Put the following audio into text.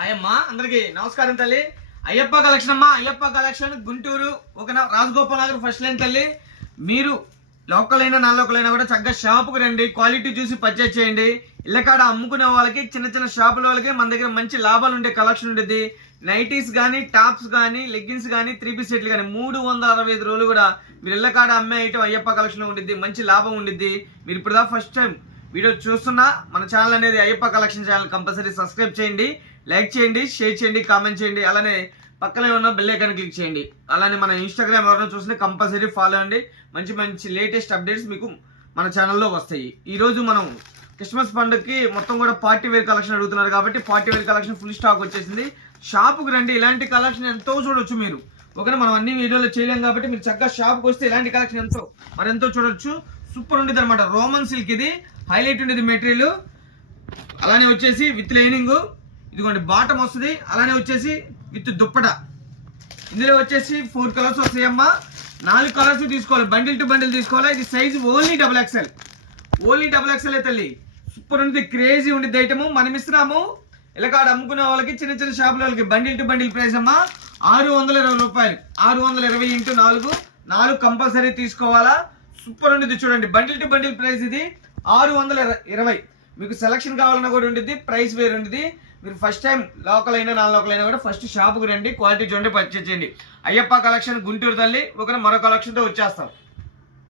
అయ్యమ్మా అందరికి నమస్కారం తల్లి. అయ్యప్ప కలెక్షన్ అమ్మా, అయ్యప్ప కలెక్షన్ గుంటూరు ఒక రాజగోపాల్ నగర్ ఫస్ట్ లైన్ తల్లి. మీరు లోకల్ అయినా నాన్ లోకల్ అయినా కూడా చక్కగా షాపుకి రండి, క్వాలిటీ చూసి పర్చేజ్ చేయండి. ఇళ్ళకాడ అమ్ముకునే వాళ్ళకి చిన్న చిన్న షాపుల వాళ్ళకి మన దగ్గర మంచి లాభాలు ఉండే కలెక్షన్ ఉండేది. నైటీస్ కానీ, టాప్స్ కానీ, లెగ్గిన్స్ కానీ, 3 పీస్ సెట్లు కానీ 365 రోజులు కూడా మీరు ఇళ్ళకాడ అమ్మే ఐటమ్ అయ్యప్ప కలెక్షన్ ఉండిద్ది, మంచి లాభం ఉండిద్ది. మీరు ఇప్పుడు ఫస్ట్ టైం వీడియో చూస్తున్నా మన ఛానల్ అనేది Ayyappa collection channel compulsory subscribe చేయండి, లైక్ చేయండి, షేర్ చేయండి, కామెంట్ చేయండి. అలానే పక్కనే ఉన్న బెల్ ఐకాన్ క్లిక్ చేయండి. అలానే మన ఇన్స్టాగ్రామ్ ఎవరైనా చూస్తే కంపల్సరీ ఫాలో అండి. మంచి మంచి లేటెస్ట్ అప్డేట్స్ మీకు మన ఛానల్లో వస్తాయి. ఈరోజు మనం క్రిస్మస్ పండుగకి మొత్తం కూడా పార్టీ వేర్ కలెక్షన్ అడుగుతున్నారు కాబట్టి party wear collection full stock వచ్చేసింది. షాపుకి రండి, ఇలాంటి కలెక్షన్ ఎంతో చూడొచ్చు మీరు. ఓకేనా, మనం అన్ని వీడియోలో చేయలేం కాబట్టి మీరు చక్కగా షాప్కి వస్తే ఇలాంటి కలెక్షన్ ఎంతో చూడొచ్చు. సూపర్ ఉండేది అనమాట. రోమన్ సిల్క్ ఇది హైలైట్ ఉండేది మెటీరియల్. అలానే వచ్చేసి విత్ లైనింగ్, ఇదిగోండి బాటమ్ వస్తుంది. అలానే వచ్చేసి విత్ దుప్పట. ఇందులో వచ్చేసి 4 కలర్స్ వస్తాయమ్మా. 4 కలర్స్ తీసుకోవాలి, బండిల్ టు బండిల్ తీసుకోవాలి. ఇది size only XXL, only XXL తల్లి. సూపర్ ఉంది, క్రేజీ ఉండేది ఐటమ్. మనం ఇస్తున్నాము ఇలాకాడ అమ్ముకునే వాళ్ళకి, చిన్న చిన్న షాపుల వాళ్ళకి బండిల్ టు బండిల్ ప్రైస్ అమ్మా 620 రూపాయలు. 620 ఇంటూ 4 కంపల్సరీ తీసుకోవాలా. సూపర్ ఉండేది చూడండి. బండిల్ టు బండిల్ ప్రైస్ ఇది 620. మీకు సెలక్షన్ కావాలన్నా కూడా ఉండేది, ప్రైస్ వేరు ఉండేది. మీరు ఫస్ట్ టైం లోకల్ అయినా నాన్ లోకల్ అయినా కూడా ఫస్ట్ షాప్కి రండి, క్వాలిటీ చూడండి, పర్చేజ్ చేయండి. అయ్యప్ప కలెక్షన్ గుంటూరు తల్లి. ఒక మరో కలెక్షన్తో వచ్చేస్తాం.